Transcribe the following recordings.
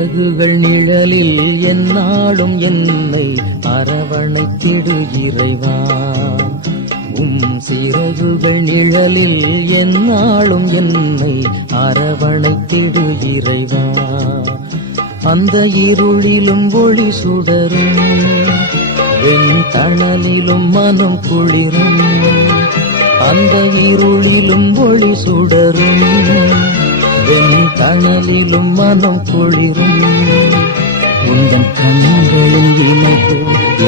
சிறகுகள் நிழலில் எந்நாளும் என்னை அரவணைத்திடு இறைவா. சிறகுகள் நிழலில் எந்நாளும் என்னை அரவணைத்திடு இறைவா. அந்த இருளிலும் ஒளி சுடரும் வெண்தணலிலும் மனம் குளிரும். அந்த இருளிலும் ஒளி சுடரும் வெண்தணலிலும் மனம் குளிரும். உந்தன் கண்களின் இமைப்பு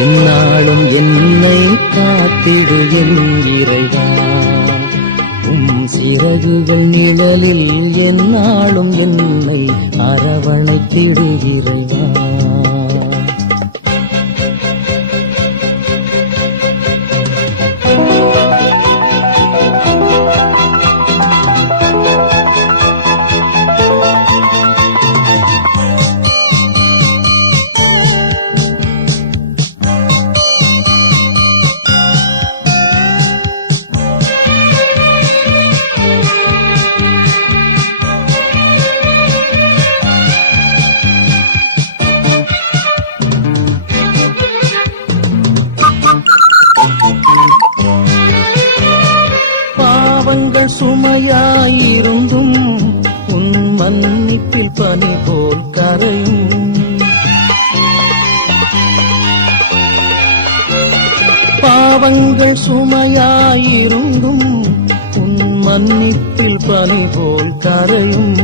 எந்நாளும் என்னை காத்திடு என் இறைவா. சிறகுகள் நிழலில் எந்நாளும் என்னை அரவணைத்திடு இறைவா. பாவங்கள் சுமையாயிருந்தும் உன் மன்னிப்பில் பனி போல் கரையும். பாவங்கள் சுமையாயிருந்தும் உன் மன்னிப்பில் பனி போல் கரையும்.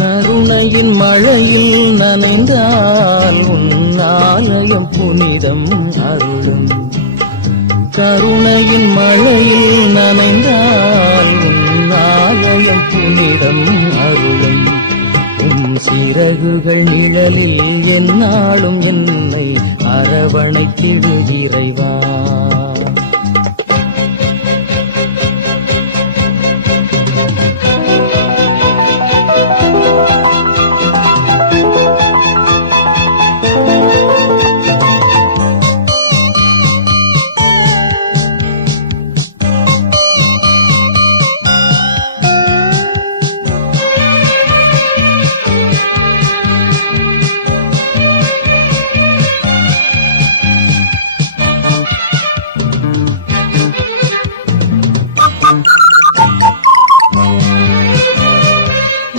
கருணையின் மழையில் நனைந்தால் உன் ஆலயம் புனிதம் அருளும். கருணையின் மழையில் நனைந்தால் உன் ஆலயம் புனிதம் அருளும். சிறகுகள் நிழலில் எந்நாளும் என்னை அரவணைத்திடு இறைவா.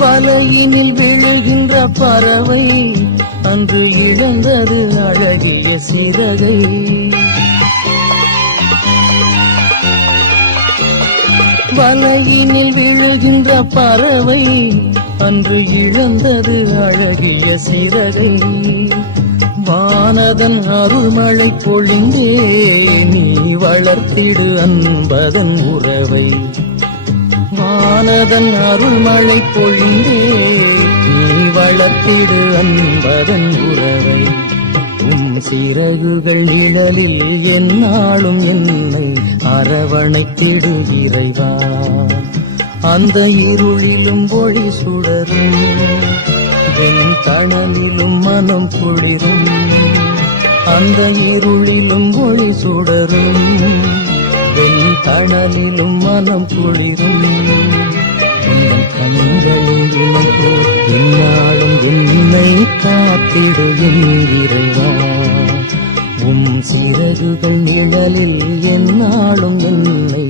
வலையினில் விழுகின்ற பறவை அன்று இழந்தது அழகிய சிறகை. வலையினில் விழுகின்ற பறவை அன்று இழந்தது அழகிய சிறகை. வானதன் அருள்மழை பொழிந்தே நீ வளர்த்திடு அன்பதன் உறவை. வானதன் அருள்மழை பொழிந்தே நீ வளர்த்திடு அன்பதன் உறவை. சிறகுகள் நிழலில் எந்நாளும் என்னை அரவணைத்திடு இறைவா. அந்த இருளிலும் ஒளி சுடரும் வெண்தணலிலும் மனம் குளிரும். அந்த இருளிலும் ஒளி சுடரும் வெண்தணலிலும் மனம் குளிரும். கண்களில் இமைப்போ எந்நாளும் என்னை காத்திடு என் இறைவா. சிறகுகள் நிழலில் எந்நாளும் என்னை